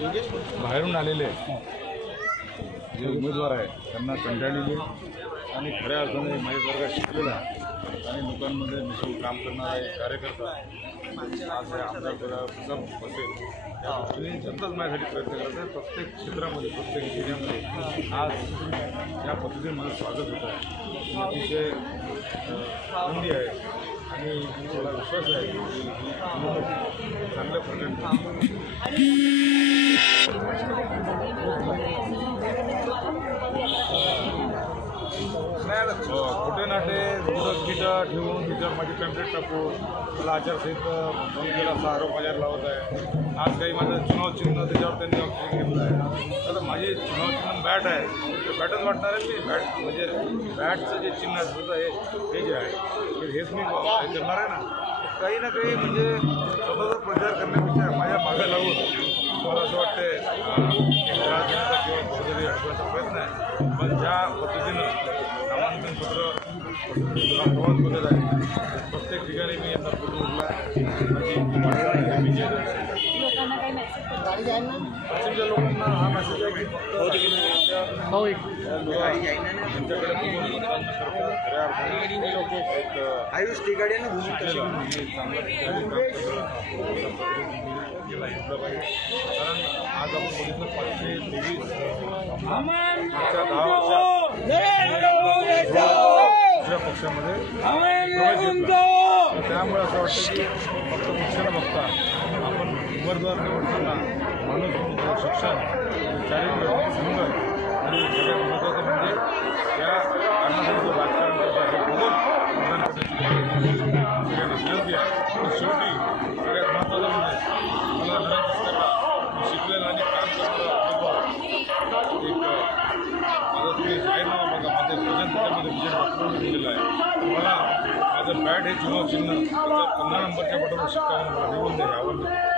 बाहेरून आलेले जे उमेदवार आहेत त्यांना कंटाळलेले आणि खऱ्या अर्थाने माझ्यासारखा शिकलेला आणि लोकांमध्ये मिसळून काम करणारा एक कार्यकर्ता आज आमदार पदाचा बसेल त्या दृष्टीने जनताच माझ्यासाठी प्रयत्न करत आहे. प्रत्येक क्षेत्रामध्ये प्रत्येक जिल्ह्यामध्ये आज या पद्धतीने माझं स्वागत होत आहे. अतिशय आनंदी आहे आणि मला विश्वास आहे की चांगल्या प्रकारे खोटे नाटे कीटं ठेवून त्याच्यावर माझी कंप्लेंट टाकून मला आचारसंहिता भंग केला आरोप माझ्यावर लावत आहे. आज काही माझं चुनाव चिन्ह त्याच्यावर त्यांनी ऑप्शन घेतलं आहे. आता माझी चुनाव चिन्ह बॅट आहे ते बॅटच वाटणार आहे. मी बॅट म्हणजे बॅटचं जे चिन्ह असतं हे जे आहे हेच मी करणार आहे ना. काही ना काही म्हणजे स्वतःचा प्रचार करण्यापेक्षा माझ्या मागे लावून मला असं वाटते त्रास देण्याचा किंवा कुठेतरी अडकवण्याचा प्रयत्न आहे. पण ज्या पद्धतीनं नामांकन पत्र प्रवास बघत आहे प्रत्येक ठिकाणी मी यांना पूर्ण उठला पश्चिमच्या लोकांना हा मेसेज आहे की फक्त त्यांच्याकडे बघून मतदान न करता खऱ्या अर्थाने लोक एक आयुष तिगाड्यानं चांगल्या ठिकाणी काम केला घेतलं पाहिजे. कारण आज आपण बघितलं 523 मागच्या 10 वर्षात दुसऱ्या पक्षामध्ये प्रवेश घेतला. त्यामुळे असं वाटतं की फक्त पक्षाला बघता आपण उमेदवार निवडताना माणूस शिक्षण चारित्र्य संघ आणि सगळ्यात महत्त्वाचं म्हणजे या कारणासाठी जो राजकारण करता हे बघून मतदान करण्याची सगळ्यांना विनंती आहे. पण शेवटी सगळ्यात महत्त्वाचं म्हणजे मला नरेंद्र सरकारला शिकलेला आणि काम करणारा उमेदवार एक माझा तुम्ही जाहीरनामा बघा माझं भजन त्याच्यामध्ये विजय डॉक्टरांनी दिलेलं आहे. मला माझं बॅट हे चुनाव चिन्ह त्याच्या 15 नंबरच्या बटनवर शिक्का मला निवडून द्यायला आवडतं.